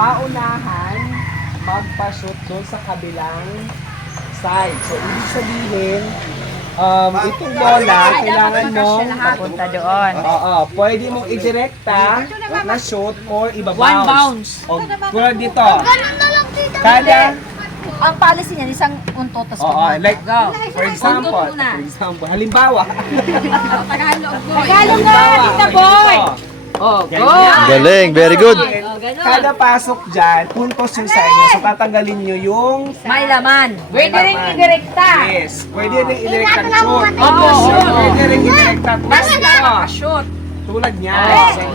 paunahan magpa-shoot doon sa kabilang side. So, ibig sabihin, itong bola, kailangan mo Papunta doon. Oo, pwede mong i-direkta na shoot or One iba-bounce. bounce. O, tulad dito. Kada, Ang policy niya, isang unto, tapos oo, like, go. for example, halimbawa. Tagalog na, Tita Boy. Oh, go. Galing, very good. Kada pasok dyan, puntos yung sa inyo. So, tatanggalin nyo yung... May laman. Pwede rin i-direkta. Yes, pwede rin i-direkta ng shoot. Oo, shoot. Pwede rin i-direkta tulad Shoot. tulad niya.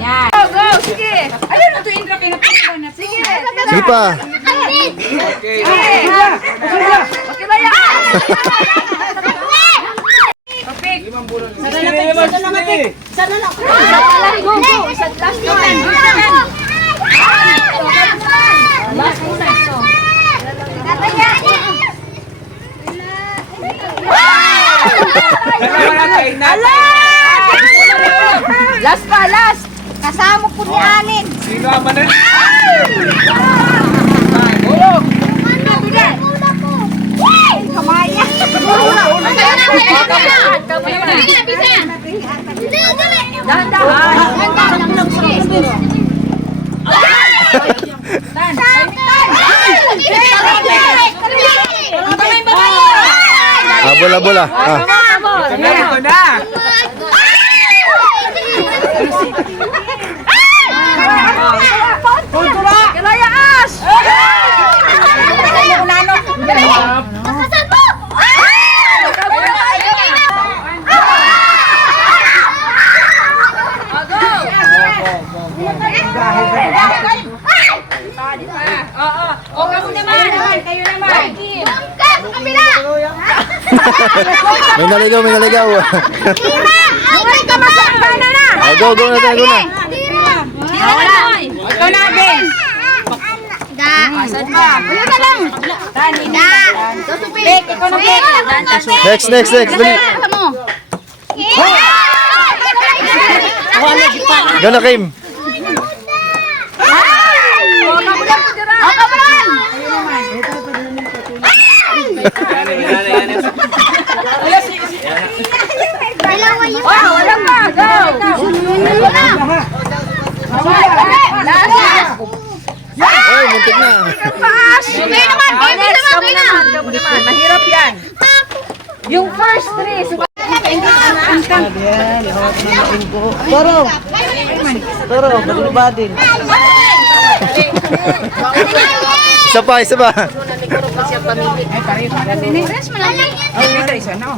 Yan. Go, go, sige. Ayun, ito Indra, pinapakita na. Sige. Sige pa. Okay. Okay ba yan? Perfect. Sana lang. Go, go. Isang last one. Last one. Last pa, last. Kasama ko ni Alin. Sino ang manan? Kamaya. Bola, bola. Ah. Ito na. Kalaya Ash! May naligaw, may naligaw. Go, go na tayo, go na. Ikaw na, Vince. Asan ba? Ayun na lang. Dani na. Pek, ikaw na pek. Next, next, next. Dali. Go na, Kim. Wala pa. Go. Ay, muntik na. Kamu naman. Mahirap yan. Yung first three. Isa pa, isa pa. Ay, pare. Isa na.